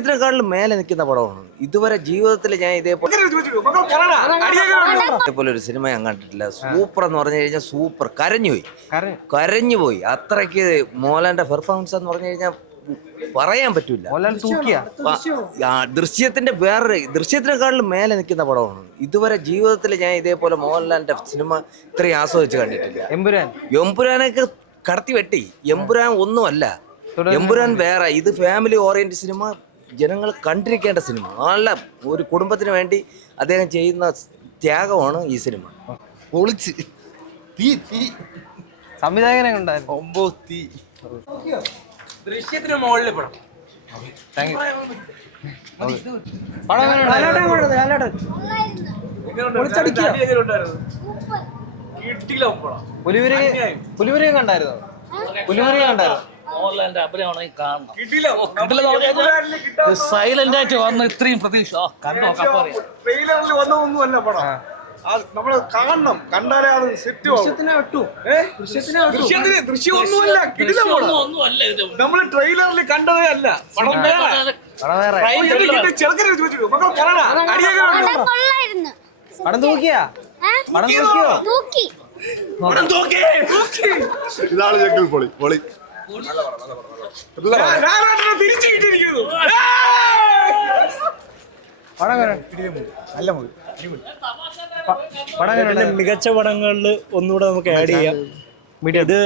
ഇതിനെക്കാളും മേലെ നിൽക്കുന്ന പടമാണ്. ഇതുവരെ ജീവിതത്തിൽ ഞാൻ ഇതേപോലെ ഒരു സിനിമ ഞാൻ കണ്ടിട്ടില്ല. സൂപ്പർ എന്ന് പറഞ്ഞു കഴിഞ്ഞാൽ സൂപ്പർ. കരഞ്ഞുപോയി അത്രയ്ക്ക്. മോഹൻലാലിന്റെ പെർഫോമൻസ് എന്ന് പറഞ്ഞു കഴിഞ്ഞാൽ പറയാൻ പറ്റൂല. ദൃശ്യത്തിനെക്കാളും മേലെ നിൽക്കുന്ന പടമാണ്. ഇതുവരെ ജീവിതത്തിൽ ഞാൻ ഇതേപോലെ മോഹൻലാലിന്റെ സിനിമ ഇത്രയും ആസ്വദിച്ച് കണ്ടിട്ടില്ല. എമ്പുരാനൊക്കെ കടത്തി വെട്ടി. എമ്പുരാൻ ഒന്നുമല്ല, എമ്പുരാൻ വേറെ. ഇത് ഫാമിലി ഓറിയന്റഡ് സിനിമ, ജനങ്ങൾ കണ്ടിരിക്കേണ്ട സിനിമ. നല്ല ഒരു കുടുംബത്തിന് വേണ്ടി അദ്ദേഹം ചെയ്യുന്ന ത്യാഗമാണ് ഈ സിനിമ. സംവിധായകനെ ദൃശ്യത്തിന് മുകളിൽ പടം. പുലിമുരുകൻ കണ്ടായിരുന്നു. മോഹൻലാലിന്റെ അഭിനയമാണ് കാണണം. സൈലന്റ് ആയിട്ട് വന്ന് ഇത്രയും പ്രതീക്ഷ ട്രെയിലറിൽ വന്നതൊന്നുമല്ല പടം. നമ്മള് കാണണം, കണ്ടാലേ അത് സെറ്റ്. ദൃശ്യമൊന്നുമല്ല, നമ്മള് ട്രെയിലറിൽ കണ്ടതേ അല്ല. ഇതാണ് ചെക്കിൽ പൊളി പൊളി. മികച്ച പടങ്ങളിൽ ഒന്നുകൂടെ നമുക്ക് ആഡ് ചെയ്യാം. ഇത്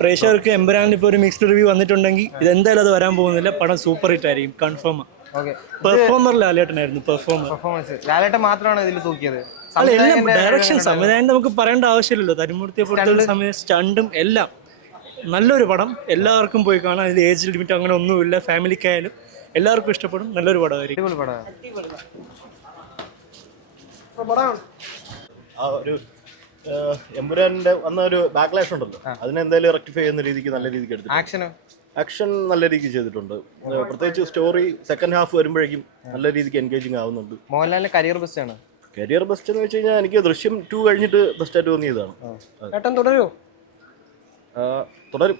പ്രേക്ഷകർക്ക് എമ്പുരാനിൽ ഇപ്പോൾ ഒരു മിക്സ്ഡ് റിവ്യൂ വന്നിട്ടുണ്ടെങ്കിൽ ഇത് എന്തായാലും അത് വരാൻ പോകുന്നില്ല. പടം സൂപ്പർ ഹിറ്റ് ആയിരിക്കും, കൺഫേം. പെർഫോമർ ലാലേട്ടനായിരുന്നു. ലാലേട്ടൻ മാത്രമാണ് ഇതിൽ തൂക്കിയത്. അല്ല, എല്ലാം ഡയറക്ഷൻ, സംവിധാനം നമുക്ക് പറയേണ്ട ആവശ്യമില്ലല്ലോ. തരുമൂർത്തിയെ പോലത്തെ സമയം, സ്റ്റണ്ടും എല്ലാം നല്ലൊരു പടം. എല്ലാവർക്കും പോയി കാണാം. അതിൽ ഏജ് ലിമിറ്റ് അങ്ങനെ ഒന്നുമില്ല. ഫാമിലിക്കായാലും എല്ലാവർക്കും ഇഷ്ടപ്പെടും. നല്ലൊരു പടമായിരിക്കും. ഒരു എമ്പുരാന്റെ വന്ന ഒരു ബാക്ക്ലാഷ് ഉണ്ടല്ലോ, അതിനെന്തായാലും റെക്ടിഫൈ ചെയ്യുന്ന രീതിക്ക് നല്ല രീതിക്ക് എടുത്തു. ആക്ഷൻ നല്ല രീതിക്ക് ചെയ്തിട്ടുണ്ട്. പ്രത്യേകിച്ച് സ്റ്റോറി സെക്കൻഡ് ഹാഫ് വരുമ്പോഴേക്കും നല്ല രീതിക്ക് എൻഗേജിങ് ആവുന്നുണ്ട്. മോഹൻലാലിന്റെ കരിയർ ബെസ്റ്റ് ആണ്. കരിയർ ബെസ്റ്റ് എന്ന് വെച്ച് കഴിഞ്ഞാൽ എനിക്ക് ദൃശ്യം 2 കഴിഞ്ഞിട്ട് ബെസ്റ്റ് ആയിട്ട് തോന്നിയതാണ്. തുടരും.